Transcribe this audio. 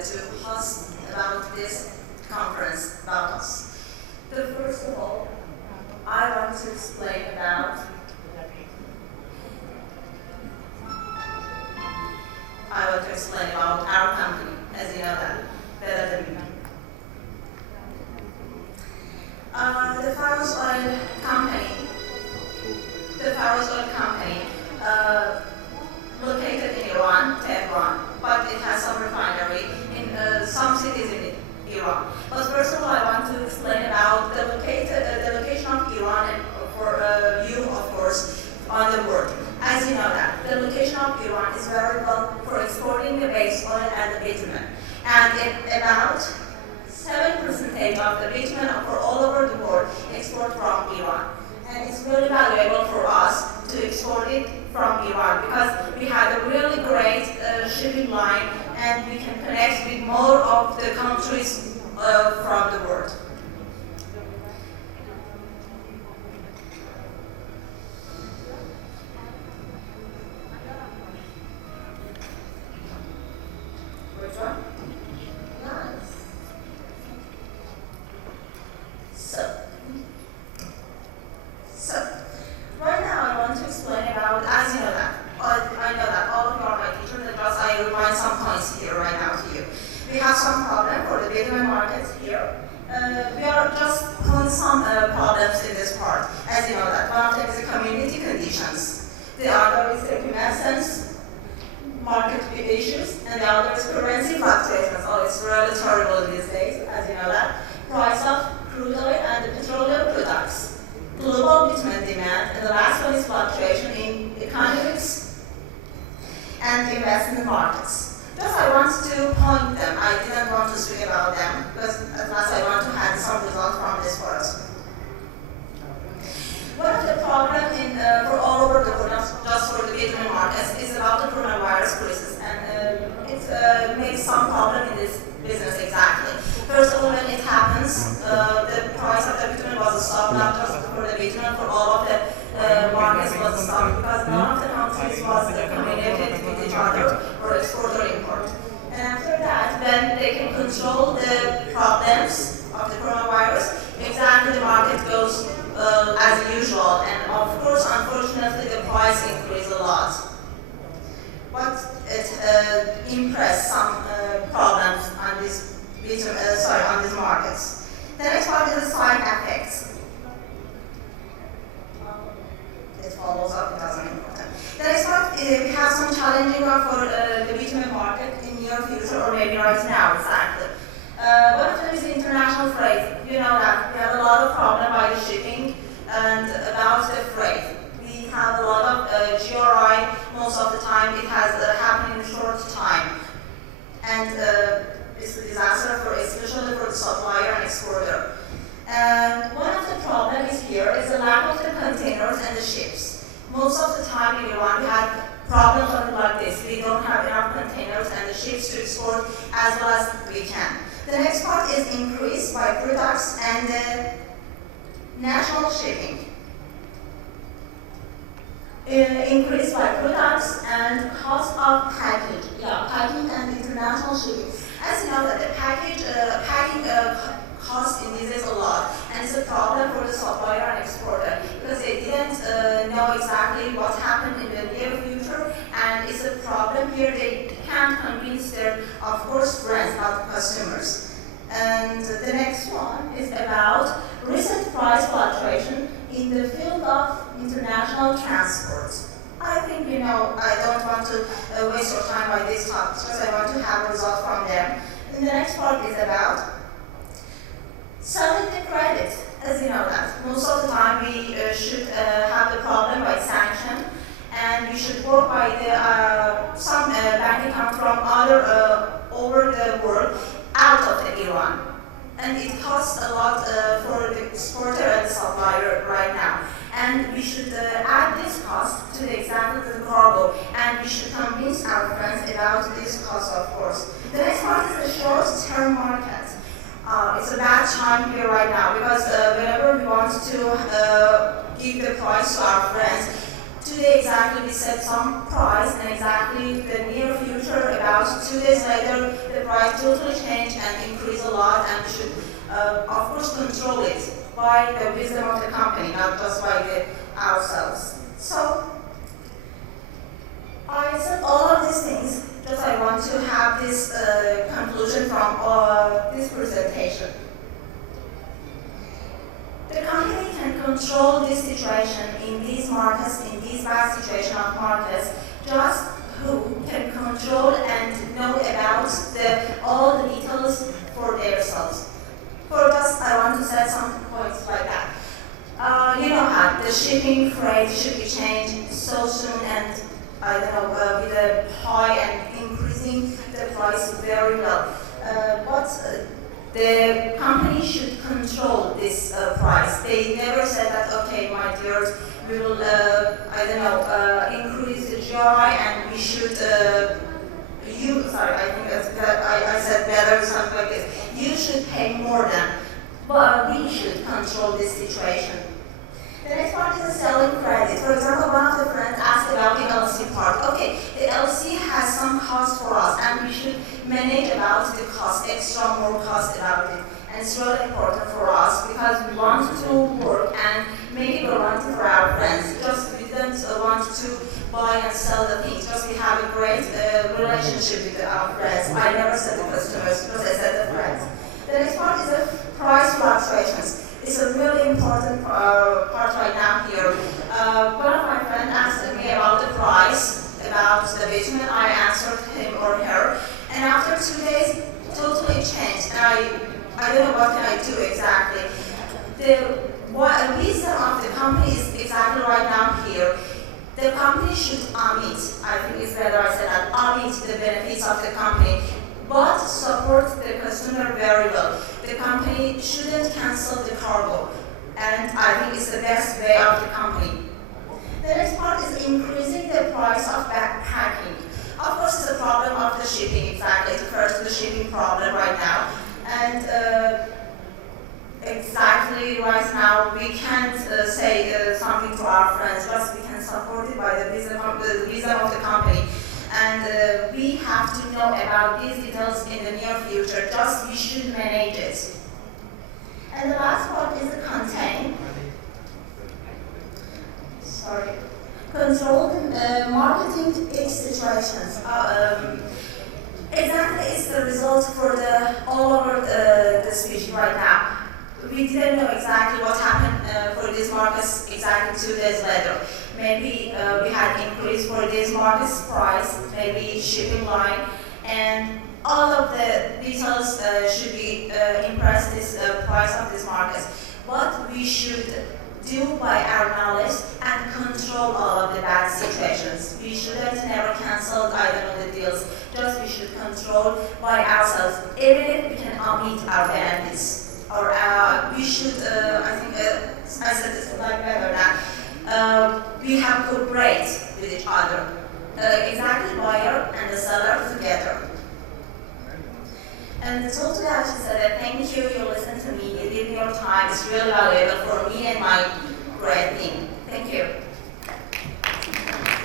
to host about this conference about us. So first of all, I want to explain about our company, as you know that, better than me. The Faraz Oil Company, located in Iran, Tehran, but it has some refinery in some cities in Iran. But first of all, I want to explain about the location of Iran, and for you, of course, on the world. As you know that, the location of Iran is very well for exporting the base oil and the bitumen. And about 7% of the bitumen for all over the world export from Iran. And it's really valuable for us to export it from Iran because we have a really great shipping line and we can connect with more of the countries from the world. Which one? Nice. So, right now I want to explain about, as you know that, I know that all of you are my teachers, and just I remind some points here right now to you. We have some problem for the bitumen markets here. We are just putting some problems in this part. As you know that, one of them is the community conditions. The other is the tumescence, market issues, and the other is currency fluctuations. Oh, it's really terrible these days, as you know that. Price of crude oil and the petroleum products. Global bitumen demand, and the last one is fluctuation in economics and investment markets. Just I want to point them. I didn't want to speak about them because at last I want to have some results from this part. One of the problems for all over the world, not just for the bitumen markets, is about the coronavirus crisis, and it makes some problem in this business exactly. First of all, when it happens, the price of the bitumen was stopped, not just for the bitumen, for all of the markets was stopped, because none of the countries was communicated with each other or export or import. And after that, when they can control the problems of the coronavirus, exactly the market goes as usual, and of course, unfortunately, the price increased a lot. But it impressed some problems on this on these markets. The next part is the side effects. It follows up, it doesn't important. The next part, we have some challenging for the bitumen market in near future, or maybe right now, exactly. One of them is the international freight. You know that we have a lot of problem by the shipping and about the freight. We have a lot of GRI, most of the time it has happened in a short time. And it's a disaster especially for the supplier and exporter. And one of the problems here is the lack of the containers and the ships. Most of the time in Iran we have problems like this. We don't have enough containers and the ships to export as well as we can. The next part is increased by products and national shipping. Increased by products and cost of package. Packing and international shipping. As you know, that the packing cost in these days a lot, and it's a problem for the supplier and exporter because they didn't know exactly what happened in the near future, and it's a problem here. They can't convince their, of course, friends, not customers. And the next one is about recent price fluctuation in the field of international transport. I think, you know, I don't want to waste your time by these topics because I want to have a result from them. And the next part is about selling the credit. As you know that, most of the time we should have the problem by sanction, and we should work by the some bank account from other over the world out of the Iran. And it costs a lot for the exporter and the supplier right now. And we should add this cost to the example of the cargo, and we should convince our friends about this cost, of course. The next part is the short-term market. It's a bad time here right now because whenever we want to give the price to our friends, today exactly we set some price, and exactly the near future, about 2 days later, the price totally changed and increased a lot, and we should, of course, control it by the wisdom of the company, not just by ourselves. So, I said all of these things, just I want to have this conclusion from this presentation. The company can control this situation in these markets, in these bad situation of markets, just who can control and know about all the details for themselves. For just, I want to set some points like that. You know how the shipping freight should be changed so soon, and I don't know, with a high and increasing the price very well. But the company should control this price. They never said that, okay, my dears, we will, I don't know, increase the GI and we should, I think I said better, something like this. You should pay more than, but we should control this situation. The next part is the selling credit. For example, one of the friends asked about the LC part. Okay, the LC has some cost for us, and we should manage about the cost, extra more cost about it. And it's really important for us because we want to work and make it romantic for our friends. Just we don't want to buy and sell the things. Just we have a great relationship with our friends. I never said the customers, because I said the friends. The next part is the price fluctuations. It's a really important part right now here. One of my friends asked me about the price, about the bitumen. I answered him or her, and after 2 days, totally changed. And I don't know what can I do exactly. The wisdom of the company is exactly right now here. The company should omit, I think it's better I said that, omit the benefits of the company, but support the customer very well. The company shouldn't cancel the cargo, and I think it's the best way of the company. The next part is increasing the price of backpacking. Of course, it's a problem of the shipping, exactly. It refers to the shipping problem right now. And exactly right now, we can't say something to our friends, just we can support it by the wisdom of the company. And we have to know about these details in the near future, just we should manage it. And the last part is the contain. Control marketing its situations. Exactly, it's the result for all over the speech right now. We didn't know exactly what happened for these markets exactly 2 days later. Maybe we had increase for these markets price, maybe shipping line, and all of the details should be impressed this price of these markets. But we should do by our knowledge and control all of the bad situations. We shouldn't never cancel, I don't know, the deals. Just we should control by ourselves, even if we can omit our benefits. Or we should, I think, I said this like better now. We have to cooperate with each other. Exactly, buyer and the seller together. And totally, I should say that thank you, you listened to me, you gave me your time. It's really valuable for me and my great team. Thank you.